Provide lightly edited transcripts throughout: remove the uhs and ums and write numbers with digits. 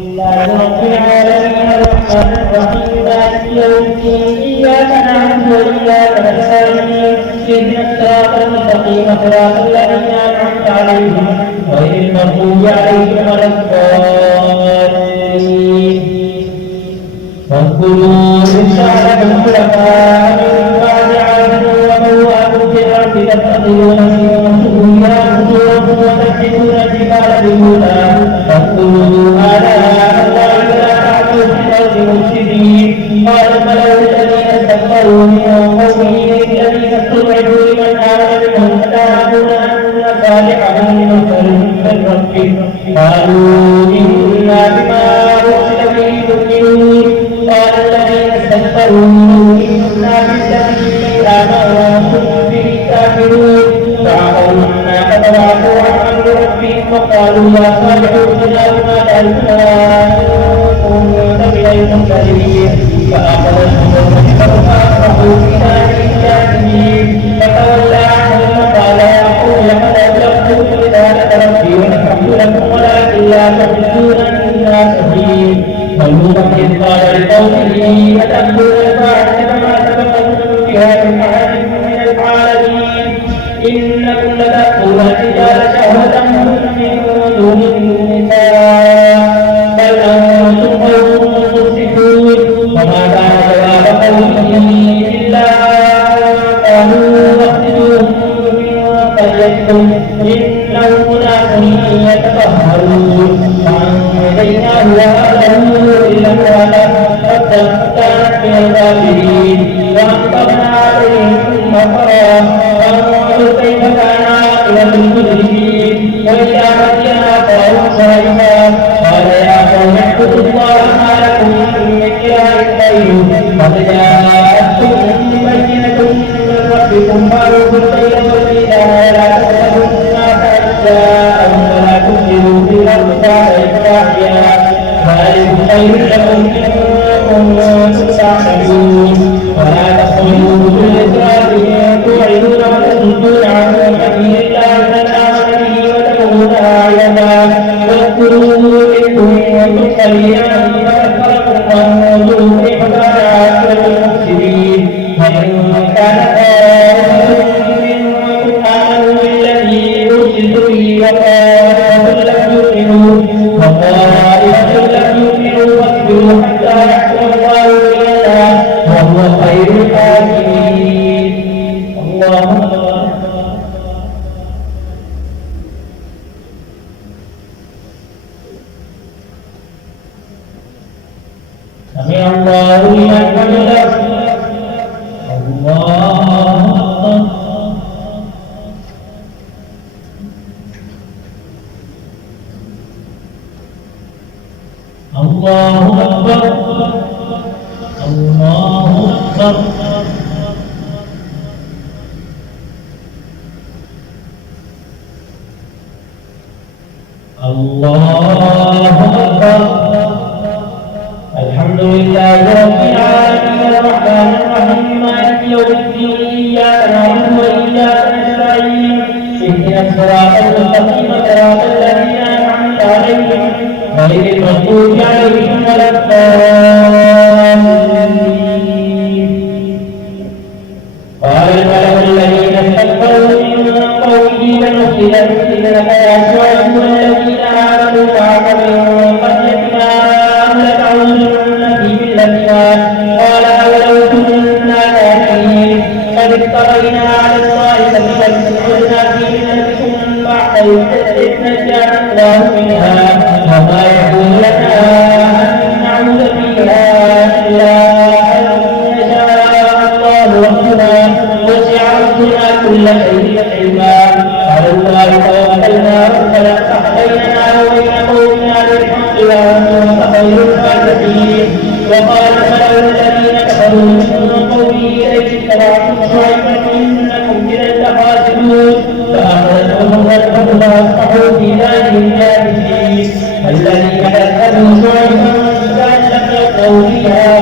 لله رب العالمين الرحمن الرحيم مالك يوم الدين إياك نعبد وإياك نستعين اهدنا الصراط المستقيم صراط الذين أنعمت عليهم غير المغضوب عليهم ولا الضالين واذكروا إذ جعلكم خلفاء من بعد عاد وبوأكم في الأرض تتخذون من سهولها قصورا وتنحتون الجبال بيوتا فاذكروا آلاء الله ولا تعثوا في الأرض مفسدين قال الملأ الذين استكبروا من قومه للذين استضعفوا لمن آمن منهم أتعلمون أن صالحا مرسل من ربه قالوا إنا بما أرسل به مؤمنون قال الذين استكبروا إنا بالذي آمنتم به كافرون فعقرونا فتبعثوا عن أمر ربهم وقالوا يا صالح ائتنا بما تعدنا كنت من المرسلين فأخذتهم الرجفة فأصبحوا في دارهم جاثمين فتولى عنهم وقال يا قوم لقد أبلغتكم رسالة ربي ونصحت لكم ولكن لا تحبون الناصحين ولوطا إذ قال لقومه أتأتون الفاحشة ما سبقكم بها من أحد من العالمين إنكم لتأتون الرجال شهوة من دون النساء بل أنتم قوم مسرفون وما كان جواب قومه إلا قالوا اخرجوهم من قريتكم إنهم أناس يتطهرون فأنجيناه وأهله إلا امرأته كانت من الغابرين وأمطرنا عليهم مطرا فانظر كيف كان عاقبة المجرمين وإلى مدين أخاهم شعيبا قال يا قوم اعبدوا الله ما لكم من إله غيره قد جاءتكم بينة من ربكم فأوفوا الكيل والميزان ولا تبخسوا الناس أشياءهم ولا تفسدوا في الأرض بعد إصلاحها ذلك خير لكم إن كنتم تعقلون ولا تخرجوا بالإسراف توعدون وتصدون عن سبيل الله من آمن به وتبغونها عوجا واذكروا إذ كنتم قليلا فكثركم وانظروا كيف كان عاقبة المفسدين وإن كان طائفة منكم آمنوا بالذي أرسلت به وطائفة لم يؤمنوا واصبروا حتى يحكم الله بيننا وهو خير الحاكمين. الله أكبر. سمع الله لمن حمده. الله أكبر. الله أكبر. الله أكبر. الله أكبر. الحمد لله رب العالمين الرحمن الرحيم مالك يوم الدين إياك نعبد وإياك نستعين اهدنا الصراط المستقيم صراط الذين أنعمت عليهم غير المغضوب عليهم ولا الضالين. قال الملأ الذين استكبروا من قومه لنخرجنك يا شعيب والذين آمنوا معك من قريتنا أم لتعودن في ملتنا قال أولو كنا كافرين قد افترينا على الله كذبا عدنا في ملتكم بعد إذ نجانا الله منها وما يكون لنا أن نعود فيها إلا أن يشاء الله ربنا وسع ربنا كل شيء علما على الله توكلنا ربنا افتح بيننا وبين قومنا بالحق وأنت خير الفاتحين. وقال الملأ الذين كفروا من قومه لئن اتبعتم شعيبا إنكم إذا لخاسرون فأخذتهم الرجفة فأصبحوا في دارهم جاثمين. الذين كذبوا شعيبا كأن لم يغنوا فيها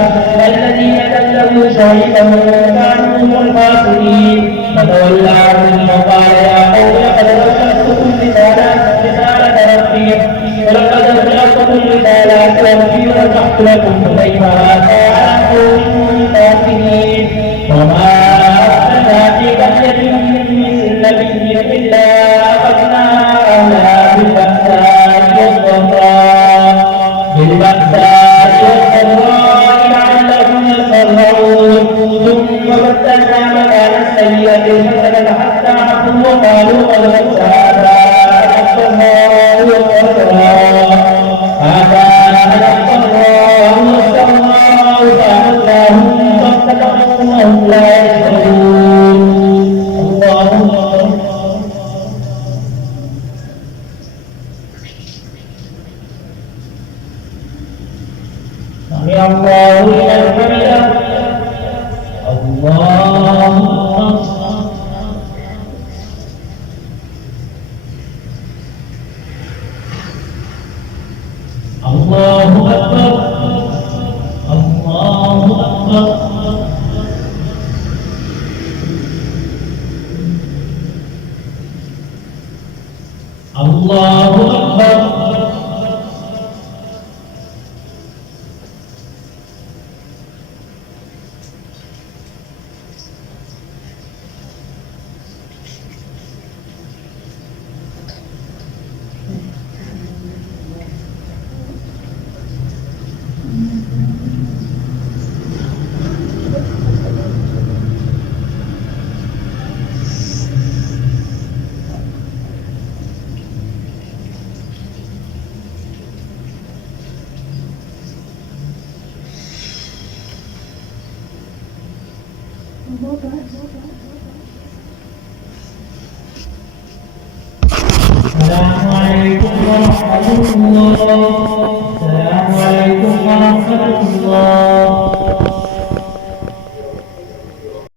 كانوا هم الخاسرين. فتولى عنهم وقال يا قوم لقد أبلغتكم رسالة ربي ولقد أبلغتكم رسالات ربي رجعت لكم كيف أتى على قوم كافرين وما أرسلنا في قرية من نبي إلا أخذنا أهلها بالبأساء والضراء لعلهم يضرعون ثم بدلنا مكان السيئة الحسنة حتى عفوا وقالوا قد مس آباءنا الضراء والضراء فأخذناهم فاستقاموا وهم لا يشعرون. اللهم سمع الله لمن حمده. الله الله أكبر. الله أكبر. الله أكبر. Assalamualaikum warahmatullahi wabarakatuh. Assalamualaikum warahmatullahi wabarakatuh.